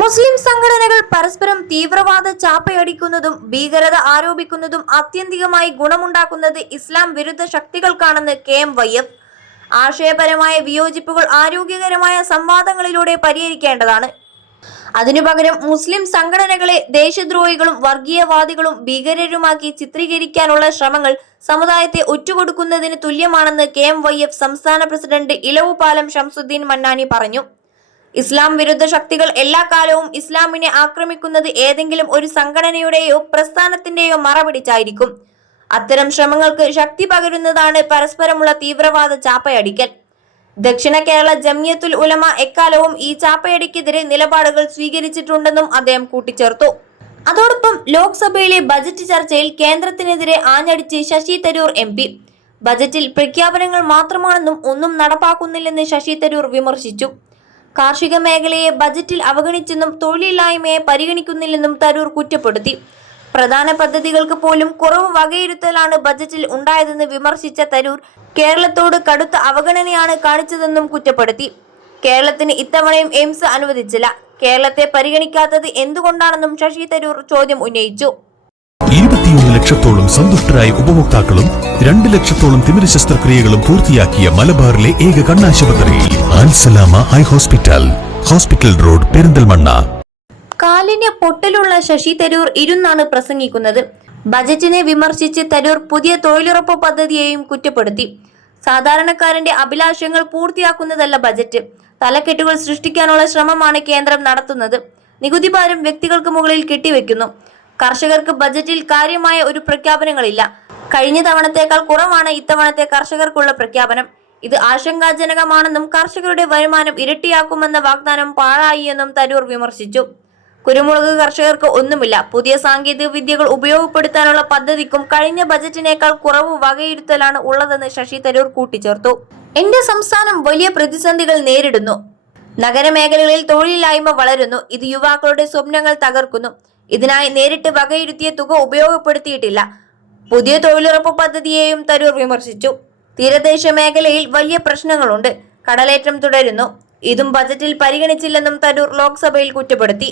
മുസ്ലിം സംഘടനകൾ പരസ്പരം തീവ്രവാദ ചാപ്പയടിക്കുന്നതും ഭീകരത ആരോപിക്കുന്നതും ആത്യന്തികമായി ഗുണമുണ്ടാക്കുന്നത് ഇസ്ലാം വിരുദ്ധ ശക്തികൾക്കാണെന്ന് കെ എം വൈ എഫ്. ആശയപരമായ വിയോജിപ്പുകൾ ആരോഗ്യകരമായ സംവാദങ്ങളിലൂടെ പരിഹരിക്കേണ്ടതാണ്. അതിനു പകരം മുസ്ലിം സംഘടനകളെ ദേശദ്രോഹികളും വർഗീയവാദികളും ഭീകരരുമാക്കി ചിത്രീകരിക്കാനുള്ള ശ്രമങ്ങൾ സമുദായത്തെ ഒറ്റുകൊടുക്കുന്നതിന് തുല്യമാണെന്ന് കെ എം വൈ എഫ് സംസ്ഥാന പ്രസിഡന്റ് ഇലവുപാലം ഷംസുദ്ദീൻ മന്നാനി പറഞ്ഞു. ഇസ്ലാം വിരുദ്ധ ശക്തികൾ എല്ലാ കാലവും ഇസ്ലാമിനെ ആക്രമിക്കുന്നത് ഏതെങ്കിലും ഒരു സംഘടനയുടെയോ പ്രസ്ഥാനത്തിന്റെയോ മറപിടിച്ചായിരിക്കും. അത്തരം ശ്രമങ്ങൾക്ക് ശക്തി പകരുന്നതാണ് പരസ്പരമുള്ള തീവ്രവാദ ചാപ്പയടിക്കൽ. ദക്ഷിണ കേരള ജമിയത്തുൽ ഉലമ എക്കാലവും ഈ ചാപ്പയടിക്കെതിരെ നിലപാടുകൾ സ്വീകരിച്ചിട്ടുണ്ടെന്നും അദ്ദേഹം കൂട്ടിച്ചേർത്തു. അതോടൊപ്പം ലോക്സഭയിലെ ബജറ്റ് ചർച്ചയിൽ കേന്ദ്രത്തിനെതിരെ ആഞ്ഞടിച്ച് ശശി തരൂർ എം പി. ബജറ്റിൽ പ്രഖ്യാപനങ്ങൾ മാത്രമാണെന്നും ഒന്നും നടപ്പാക്കുന്നില്ലെന്ന് ശശി തരൂർ വിമർശിച്ചു. കാർഷിക മേഖലയെ ബജറ്റിൽ അവഗണിച്ചെന്നും തൊഴിലില്ലായ്മയെ പരിഗണിക്കുന്നില്ലെന്നും തരൂർ കുറ്റപ്പെടുത്തി. പ്രധാന പദ്ധതികൾക്ക് പോലും കുറവ് വകയിരുത്തലാണ് ബജറ്റിൽ ഉണ്ടായതെന്ന് വിമർശിച്ച തരൂർ കേരളത്തോട് കടുത്ത അവഗണനയാണ് കാണിച്ചതെന്നും കുറ്റപ്പെടുത്തി. കേരളത്തിന് ഇത്തവണയും എയിംസ് അനുവദിച്ചില്ല. കേരളത്തെ പരിഗണിക്കാത്തത് എന്തുകൊണ്ടാണെന്നും ശശി തരൂർ ചോദ്യം ഉന്നയിച്ചു. ഇരുപത്തിയൊന്ന് ലക്ഷത്തോളം സന്തുഷ്ടരായ ഉപഭോക്താക്കളും രണ്ട് ലക്ഷത്തോളം തിമിര ശസ്ത്രക്രിയകളും പൂർത്തിയാക്കിയ മലബാറിലെ ഏക കണ്ണാശുപത്രി Alsalama eye hospital hospital road Perinthalmanna. കാലിന് പൊട്ടലുള്ള ശശി തരൂർ ഇരുന്നാണ് പ്രസംഗിക്കുന്നത്. ബജറ്റിനെ വിമർശിച്ച് തരൂർ പുതിയ തൊഴിലുറപ്പ് പദ്ധതിയെയും കുറ്റപ്പെടുത്തി. സാധാരണക്കാരന്റെ അഭിലാഷങ്ങൾ പൂർത്തിയാക്കുന്നതല്ല ബജറ്റ്. തലക്കെട്ടുകൾ സൃഷ്ടിക്കാനുള്ള ശ്രമമാണ് കേന്ദ്രം നടത്തുന്നത്. നികുതി ഭാരം വ്യക്തികൾക്ക് മുകളിൽ കെട്ടിവെക്കുന്നു. കർഷകർക്ക് ബജറ്റിൽ കാര്യമായ ഒരു പ്രഖ്യാപനങ്ങളില്ല. കഴിഞ്ഞ തവണത്തേക്കാൾ കുറവാണ് ഇത്തവണത്തെ കർഷകർക്കുള്ള പ്രഖ്യാപനം. ഇത് ആശങ്കാജനകമാണെന്നും കർഷകരുടെ വരുമാനം ഇരട്ടിയാക്കുമെന്ന വാഗ്ദാനം പാഴായി എന്നും തരൂർ വിമർശിച്ചു. കുരുമുളക് കർഷകർക്ക് ഒന്നുമില്ല. പുതിയ സാങ്കേതിക വിദ്യകൾ ഉപയോഗപ്പെടുത്താനുള്ള പദ്ധതിക്കും കഴിഞ്ഞ ബജറ്റിനേക്കാൾ കുറവ് വകയിരുത്തലാണ് ഉള്ളതെന്ന് ശശി തരൂർ കൂട്ടിച്ചേർത്തു. എന്റെ സംസ്ഥാനം വലിയ പ്രതിസന്ധികൾ നേരിടുന്നു. നഗരമേഖലകളിൽ തൊഴിലില്ലായ്മ വളരുന്നു. ഇത് യുവാക്കളുടെ സ്വപ്നങ്ങൾ തകർക്കുന്നു. ഇതിനായി നേരിട്ട് വകയിരുത്തിയ തുക ഉപയോഗപ്പെടുത്തിയിട്ടില്ല. പുതിയ തൊഴിലുറപ്പ് പദ്ധതിയെയും തരൂർ വിമർശിച്ചു. തീരദേശ മേഖലയിൽ വലിയ പ്രശ്നങ്ങളുണ്ട്. കടലേറ്റം തുടരുന്നു. ഇതും ബജറ്റിൽ പരിഗണിച്ചില്ലെന്നും തരൂർ ലോക്സഭയിൽ കുറ്റപ്പെടുത്തി.